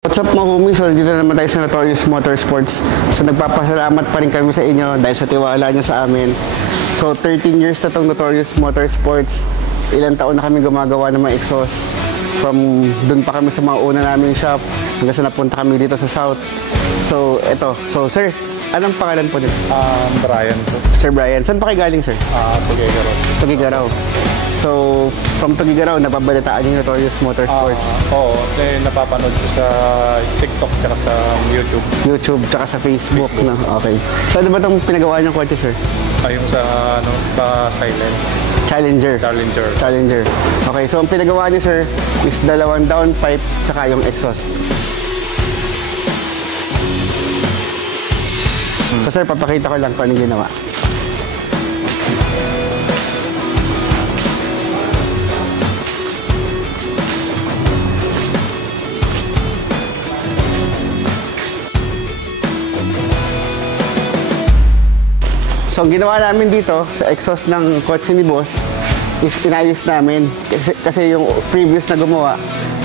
What's up mga homies? So, dito naman tayo sa Notorious Motorsports. So, nagpapasalamat pa rin kami sa inyo dahil sa tiwala nyo sa amin. So, 13 years na itong Notorious Motorsports. Ilang taon na kami gumagawa ng mga exhaust. From dun pa kami sa mga una naming shop hanggang sa napunta kami dito sa South. So, eto. So, sir, anong pangalan po nila? Brian po. Sir Brian. Saan pa kayo galing, sir? Tuguegarao. Tuguegarao. So, from Tuguegarao, napabalitaan yung Notorious Motorsports. Oo, napapanood ko sa TikTok at sa YouTube. YouTube, tsaka sa Facebook. No? Okay. So, ano ba itong pinagawa niyong kotse, sir? Yung sa, silent. Challenger. Challenger. Challenger. Okay, so ang pinagawa ni sir is dalawang downpipe tsaka yung exhaust. So sir, papakita ko lang kung anong ginawa. So, ang ginawa namin dito sa exhaust ng kotse ni boss is inayos namin. Kasi yung previous na gumawa,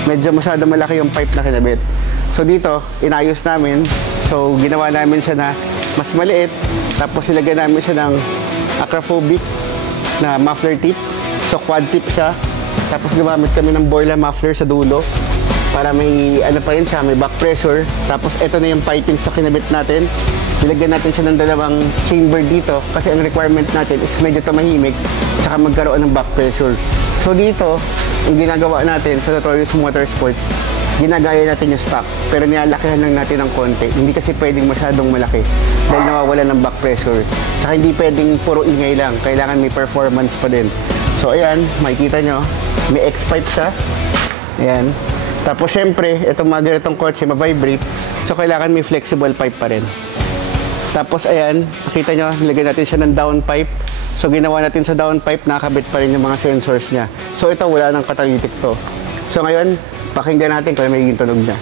medyo masyado malaki yung pipe na kinabit. So, dito, inayos namin. So, ginawa namin siya na mas maliit. Tapos, ilagyan namin siya ng acrophobic na muffler tip. So, quad tip siya. Tapos, gumamit kami ng Borla muffler sa dulo para may ano pa rin siya, may back pressure. Tapos, ito na yung piping sa kinabit natin. Nilagyan natin siya ng dalawang chamber dito kasi ang requirement natin is medyo tumahimik tsaka magkaroon ng back pressure. So dito, ang ginagawa natin sa Notorious Motorsports, ginagaya natin yung stock pero nilalakihan lang natin ng konti. Hindi kasi pwedeng masyadong malaki dahil nawawala ng back pressure. Tsaka hindi pwedeng puro ingay lang, kailangan may performance pa din. So ayan, makikita nyo, may X-pipe siya. Ayan. Tapos syempre, itong mga ganitong kotse ma-vibrate, so kailangan may flexible pipe pa rin. Tapos ayan, nakita nyo, nilagyan natin siya ng downpipe. So ginawa natin sa downpipe, nakakabit pa rin yung mga sensors niya. So ito, wala nang catalytic to. So ngayon, pakinggan natin kung may magiging tunog niya.